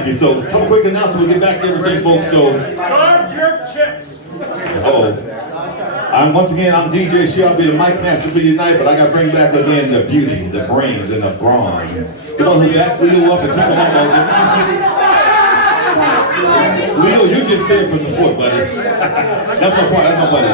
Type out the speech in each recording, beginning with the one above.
Thank you. So, come quick announcement. We'll get back to everything, folks. So, once again, I'm DJ Shea. I'll be the mic master for you tonight, but I got to bring back again the beauties, the brains, and the brawn. Come on, who backs Leo up and keep him on. Leo, you just there for support, buddy. That's my part. That's my buddy.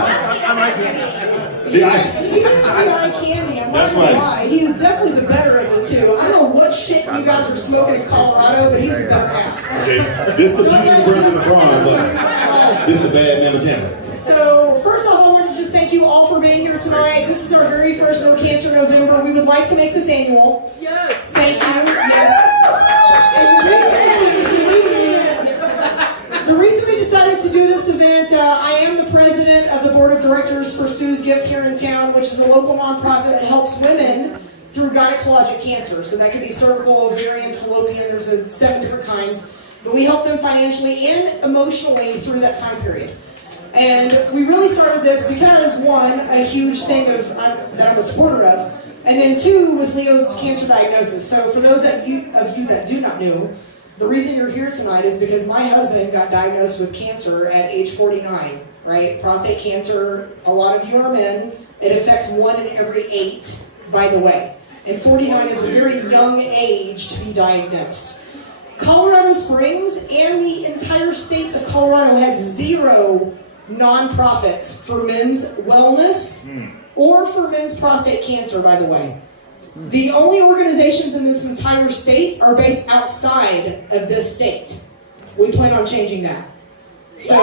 He's the eye candy. I'm not gonna lie. He's definitely the better of the two. I don't know what shit you guys are smoking in Colorado, but he's the better half. Okay. This is the beauty brings the brawn, but this is a bad man mechanic. So, first off, I wanted to just thank you all for being here tonight. This is our very first No Cancer November. We would like to make this annual. Yes. Thank you. Yes. And the reason we decided to do this event, I am the president of the board of directors for Sue's Gift here in town, which is a local nonprofit that helps women through gynecologic cancer. So that could be cervical, ovarian, fallopian. There's 7 different kinds. But we help them financially and emotionally through that time period. And we really started this because, one, a huge thing that I'm a supporter of, and then 2, with Leo's cancer diagnosis. So for those of you that do not know, the reason you're here tonight is because my husband got diagnosed with cancer at age 49, right? Prostate cancer, a lot of you are men. It affects 1 in every 8, by the way. And 49 is a very young age to be diagnosed. Colorado Springs and the entire state of Colorado has 0 nonprofits for men's wellness or for men's prostate cancer, by the way. The only organizations in this entire state are based outside of this state. We plan on changing that. So,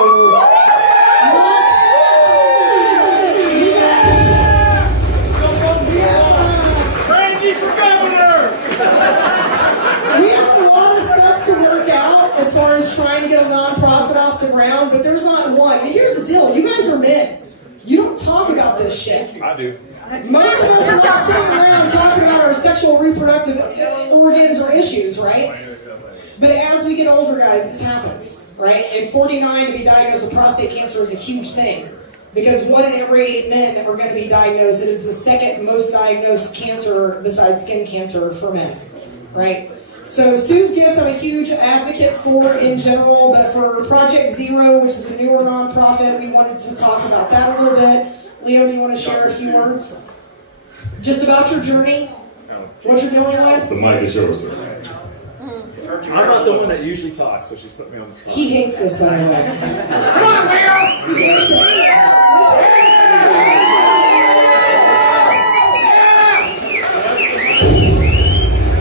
Brandy for governor! we have a lot of stuff to work out as far as trying to get a nonprofit off the ground, but there's not one. And here's the deal, you guys are men. You don't talk about this shit. I do. Most of us are not sitting around talking about our sexual reproductive organs or issues, right? But as we get older, guys, this happens, right? At 49, to be diagnosed with prostate cancer is a huge thing. Because 1 in every 8 men are going to be diagnosed. It is the second most diagnosed cancer besides skin cancer for men, right? So Sue's Gift, I'm a huge advocate for in general, but for Project Zero, which is a newer nonprofit, we wanted to talk about that a little bit. Leo, do you want to share a few words? Just about your journey? What you're dealing with? The mic is yours, sir. I'm not the one that usually talks, so she's put me on the spot. He hates this, by the way. Come on, Leo! He hates it.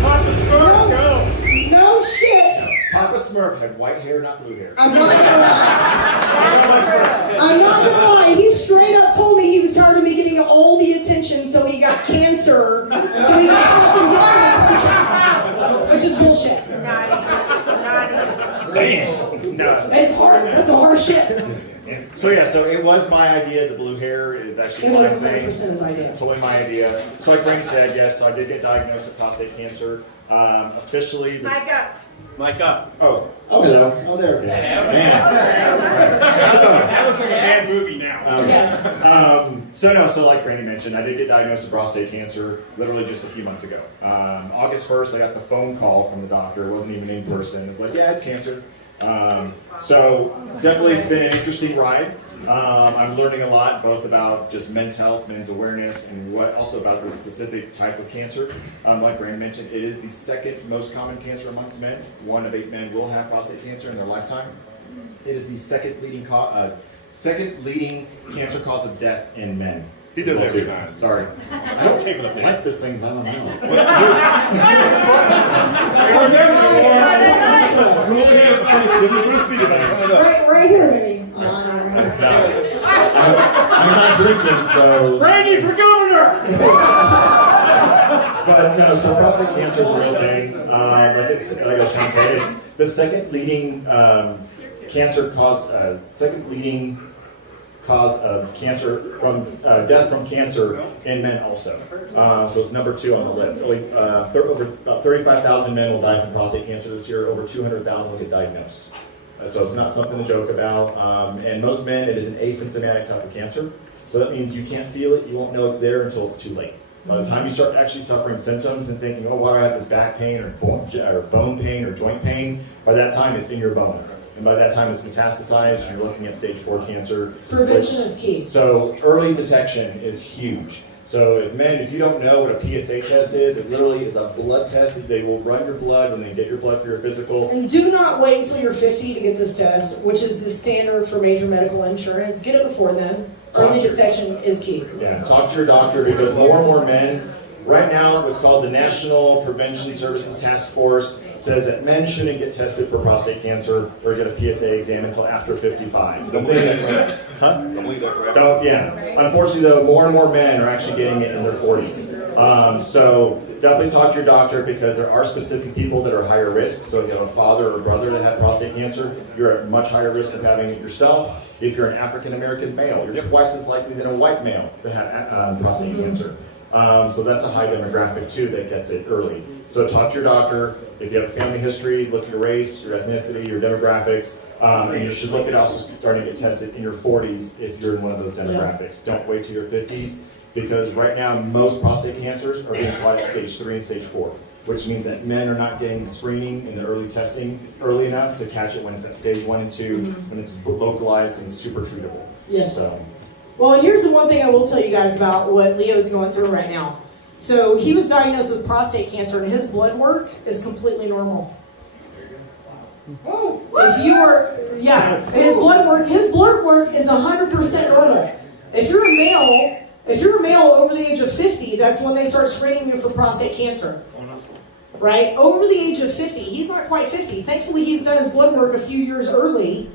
Papa Smurf, go! No shit. Papa Smurf had white hair, not blue hair. I'm not gonna lie. He straight up told me he was tired of me getting all the attention, so he got cancer, so he could fucking get some attention. Which is bullshit. Damn. No. It's hard. That's a hard shit. So it was my idea. The blue hair is actually It my was thing. 100% his idea. Totally my idea. So like Brandy said, yes, so I did get diagnosed with prostate cancer. Officially. Mic up. Oh, hello. Oh, there we go. That looks like a bad movie now. Yes. So like Brandy mentioned, I did get diagnosed with prostate cancer literally just a few months ago. August 1st, I got the phone call from the doctor. It wasn't even in person. It's like, yeah, it's cancer. So definitely it's been an interesting ride. I'm learning a lot, both about just men's health, men's awareness, and also about the specific type of cancer. Like Brandy mentioned, it is the 2nd most common cancer amongst men. 1 of 8 men will have prostate cancer in their lifetime. It is the second leading cancer cause of death in men. He does every time. Sorry. I don't take it like this thing, I don't know. Right here, maybe. I'm not drinking, so. Brandy for governor! But no, so prostate cancer is a real thing. Like I was trying to say, it's the second leading cause of cancer from death from cancer in men also. So it's number 2 on the list. Over about 35,000 men will die from prostate cancer this year. Over 200,000 will get diagnosed. So it's not something to joke about. And most men, it is an asymptomatic type of cancer. So that means you can't feel it. You won't know it's there until it's too late. By the time you start actually suffering symptoms and thinking, oh, why do I have this back pain or bone pain or joint pain? By that time, it's in your bones. And by that time, it's metastasized. You're looking at stage 4 cancer. Prevention is key. So early detection is huge. So if you don't know what a PSA test is, it literally is a blood test. They will run your blood when they get your blood for your physical. And do not wait until you're 50 to get this test, which is the standard for major medical insurance. Get it before then. Early detection is key. Yeah, talk to your doctor because more and more men, right now what's called the National Prevention Services Task Force says that men shouldn't get tested for prostate cancer or get a PSA exam until after 55. Don't believe that crap. Don't believe that crap. Yeah. Unfortunately though, more and more men are actually getting it in their 40s. So definitely talk to your doctor because there are specific people that are higher risk. So if you have a father or brother that had prostate cancer, you're at much higher risk of having it yourself. If you're an African American male, you're twice as likely than a white male to have prostate cancer. So that's a high demographic too that gets it early. So talk to your doctor. If you have a family history, look at your race, your ethnicity, your demographics, and you should look at also starting to get tested in your 40s if you're in one of those demographics. Don't wait till your 50s because right now most prostate cancers are being caught at stage 3 and stage 4, which means that men are not getting the screening and the early testing early enough to catch it when it's at stage 1 and 2, when it's localized and super treatable. Yes. So. Well, and here's the one thing I will tell you guys about what Leo's going through right now. So he was diagnosed with prostate cancer, and his blood work is completely normal. If you are, his blood work is 100% normal. If you're a male over the age of 50, that's when they start screening you for prostate cancer. Right? Over the age of 50, he's not quite 50. Thankfully, he's done his blood work a few years early,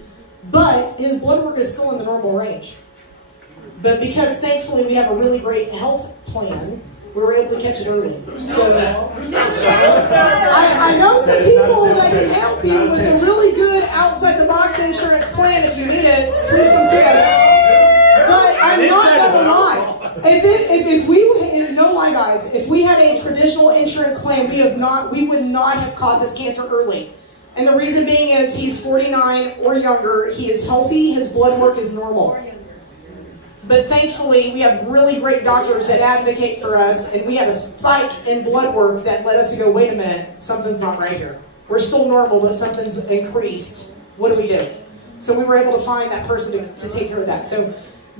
but his blood work is still in the normal range. But because thankfully we have a really great health plan, we were able to catch it early. So I know some people that can help you with a really good outside-the-box insurance plan if you need it. Please come see us. But I'm not gonna lie. If we no lie, guys, if we had a traditional insurance plan, we would not have caught this cancer early. And the reason being is he's 49 or younger. He is healthy. His blood work is normal. But thankfully, we have really great doctors that advocate for us, and we had a spike in blood work that led us to go, wait a minute, something's not right here. We're still normal, but something's increased. What do we do? So we were able to find that person to take care of that. So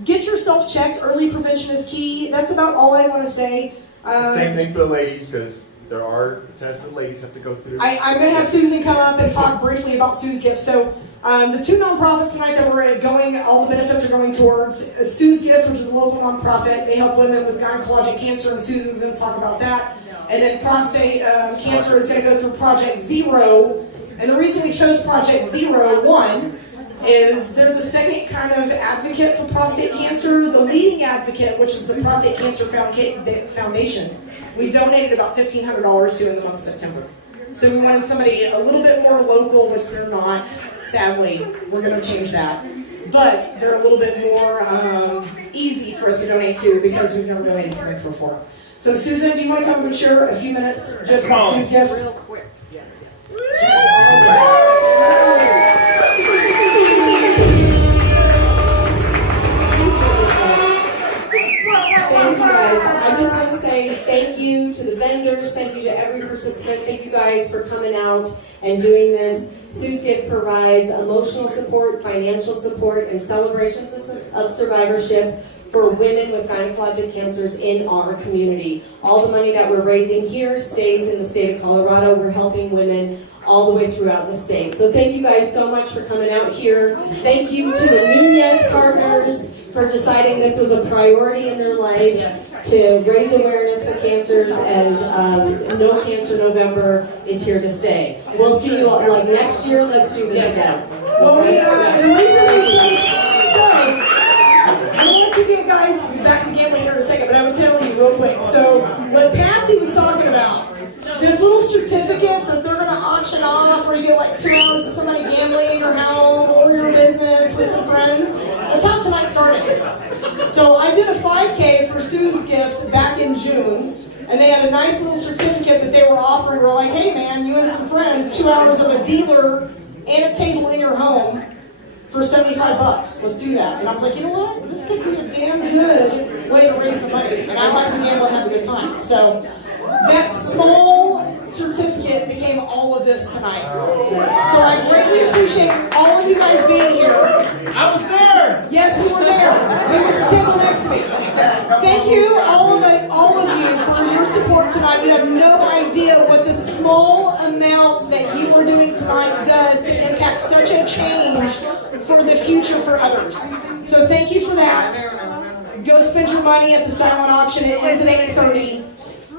get yourself checked. Early prevention is key. That's about all I want to say. Same thing for the ladies, because there are tests that ladies have to go through. I'm going to have Susan come up and talk briefly about Sue's Gift. So the two nonprofits tonight that we're going, all the benefits are going towards Sue's Gift, which is a local nonprofit. They help women with gynecologic cancer, and Susan's going to talk about that. And then prostate cancer is going to go through Project Zero. And the reason we chose Project Zero, one, is they're the second kind of advocate for prostate cancer. The leading advocate, which is the Prostate Cancer Foundation, we donated about $1,500 to in the month of September. So we wanted somebody a little bit more local, which they're not, sadly. We're going to change that. But they're a little bit more easy for us to donate to because we've never donated to them before. So Susan, do you want to come and share a few minutes just about Sue's Gift? Real quick. Yes. Thank you guys. I just want to say thank you to the vendors, thank you to every participant, thank you guys for coming out and doing this. Sue's Gift provides emotional support, financial support, and celebrations of survivorship for women with gynecologic cancers in our community. All the money that we're raising here stays in the state of Colorado. We're helping women all the way throughout the state. So thank you guys so much for coming out here. Thank you to the Nunes partners for deciding this was a priority in their life to raise awareness for cancers, and No Cancer November is here to stay. We'll see you all, like next year. Let's do this again. Well, the reason we chose, I want to give you guys, I'll be back to gambling here in a second, but I would tell you real quick. So what Patsy was talking about, this little certificate that they're going to auction off, where you get like 2 hours of somebody gambling in your home or your business with some friends. That's how tonight started. So I did a 5K for Sue's Gift back in June, and they had a nice little certificate that they were offering. We're like, hey man, you and some friends, 2 hours of a dealer and a table in your home. for $75. Let's do that. And I was like, you know what? This could be a damn good way to raise some money. And I like to gamble and have a good time. So that small certificate became all of this tonight. So I greatly appreciate all of you guys being here. I was there! Yes, you were there. It was the table next to me. Thank you, all of you, for your support tonight. You have no idea what the small amount that you are doing tonight does to impact such a change for the future for others. So thank you for that. Go spend your money at the silent auction. It ends at 8:30.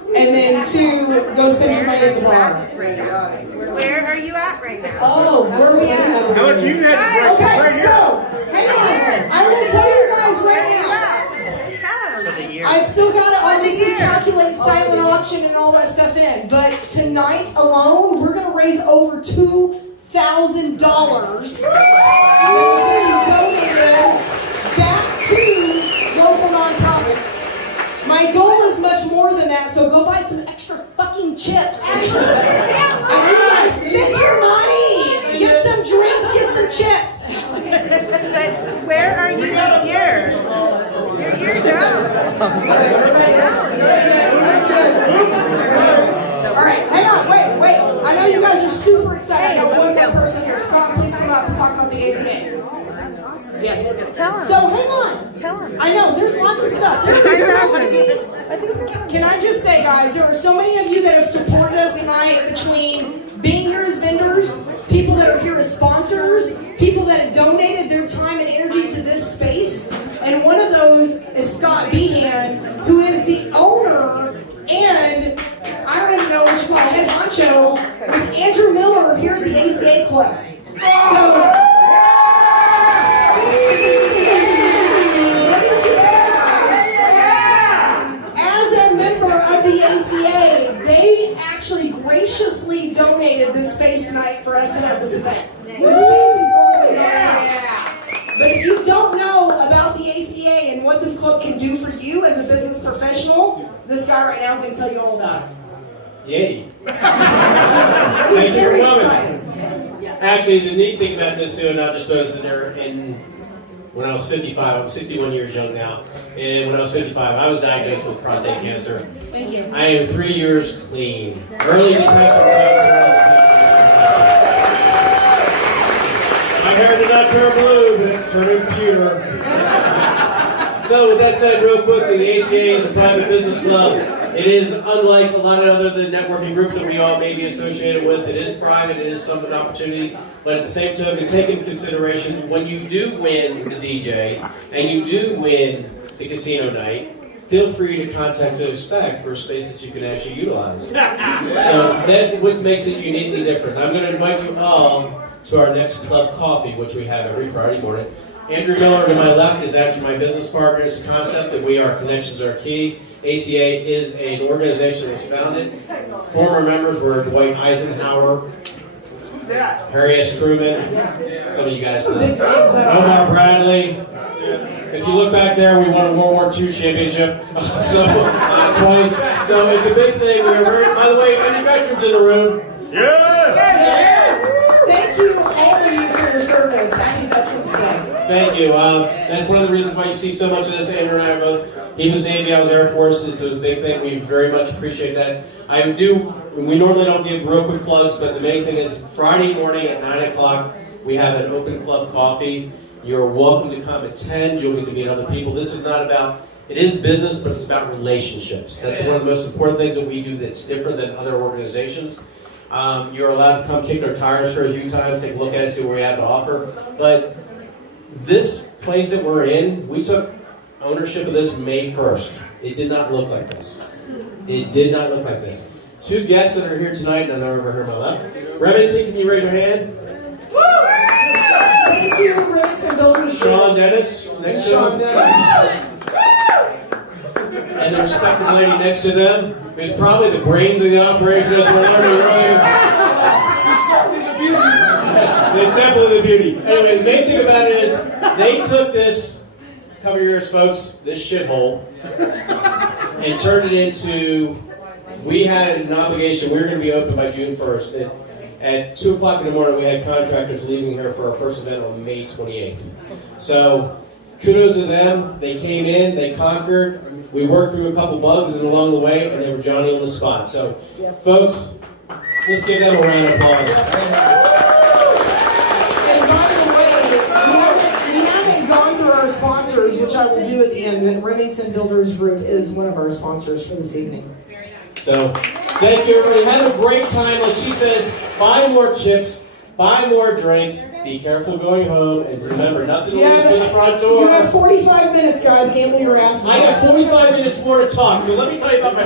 And then 2, go spend your money at the bar. Where are you at right now? Oh, where are we at? How much you had to break Okay, so, hang on. I will tell you guys right now. Tell them. I've still got to obviously calculate silent auction and all that stuff in. But tonight alone, we're going to raise over $2,000 that will be donated back to local nonprofits. My goal is much more than that, so go buy some extra fucking chips. And you guys spend your money. Get some drinks, get some chips. But where are you this year? You're down. All right, hang on, wait. I know you guys are super excited. I got one more person here. Scott, please come up and talk about the ACA. Yes. Tell him. So hang on. Tell him. I know, there's lots of stuff. Can I just say, guys, there are so many of you that have supported us tonight between being here as vendors, people that are here as sponsors, people that have donated their time and energy to this space. And one of those is Scott Behan, who is the owner and, I don't even know what you call it, head honcho with Andrew Miller here at the ACA Club. So, they actually graciously donated this space tonight for us to have this event. This space is normally donated. But if you don't know about the ACA and what this club can do for you as a business professional, this guy right now is going to tell you all about it. Yay. He's Thank you for very coming. excited. Actually, the neat thing about this too, and I'll just throw this in there, when I was 55, I'm 61 years young now, and when I was 55, I was diagnosed with prostate cancer. Thank you. I am 3 years clean. Early detection. My hair did not turn blue, but it's turning pure. So with that said, real quickly, the ACA is a private business club. It is unlike a lot of other the networking groups that we all may be associated with. It is private, it is some opportunity, but at the same token, take into consideration when you do win the DJ and you do win the casino night, feel free to contact Spec for a space that you can actually utilize. So that what makes it uniquely different. I'm going to invite you all to our next club coffee, which we have every Friday morning. Andrew Miller to my left is actually my business partner. It's a concept that connections are key. ACA is an organization that was founded. Former members were Dwight Eisenhower, Harry S. Truman, some of you guys know. Omar Bradley. If you look back there, we won a World War II championship twice. So it's a big thing. By the way, any veterans in the room? Yes! Thank you, all of you, for your service. Happy Veterans Day. Thank you. That's one of the reasons why you see so much of this. Andrew and I are both. He was Navy, I was Air Force. It's a big thing. We very much appreciate that. We normally don't give real quick plugs, but the main thing is Friday morning at 9 o'clock, we have an open club coffee. You're welcome to come at 10. You'll get to meet other people. This is not about, it is business, but it's about relationships. That's one of the most important things that we do that's different than other organizations. You're allowed to come kick our tires for a few times, take a look at it, see what we have to offer. But this place that we're in, we took ownership of this May 1st. It did not look like this. It did not look like this. Two guests that are here tonight, and they're over here on my left. Remington, can you raise your hand? Thank you, Remington Builders. Sean Dennis, next to Sean him. Dennis. And the respected lady next to them, who's probably the brains of the operation, as we're learning earlier. She's certainly the beauty. It's definitely the beauty. Anyway, the main thing about it is, they took this, cover your ears folks, this shithole, and turned it into, we had an obligation, we were going to be open by June 1st. at 2 o'clock in the morning, we had contractors leaving here for our first event on May 28th. So kudos to them. They came in, they conquered. We worked through a couple bugs along the way, and they were Johnny on the spot. So, folks, let's give them a round of applause. And by the way, we haven't gone through our sponsors, which I will do at the end, but Remington Builders Group is one of our sponsors for this evening. So, thank you, everybody. Have a great time. Like she says, buy more chips, buy more drinks, be careful going home, and remember, nothing leads to the front door. You have 45 minutes, guys. Gamble your ass. I got 45 minutes more to talk, so let me tell you about my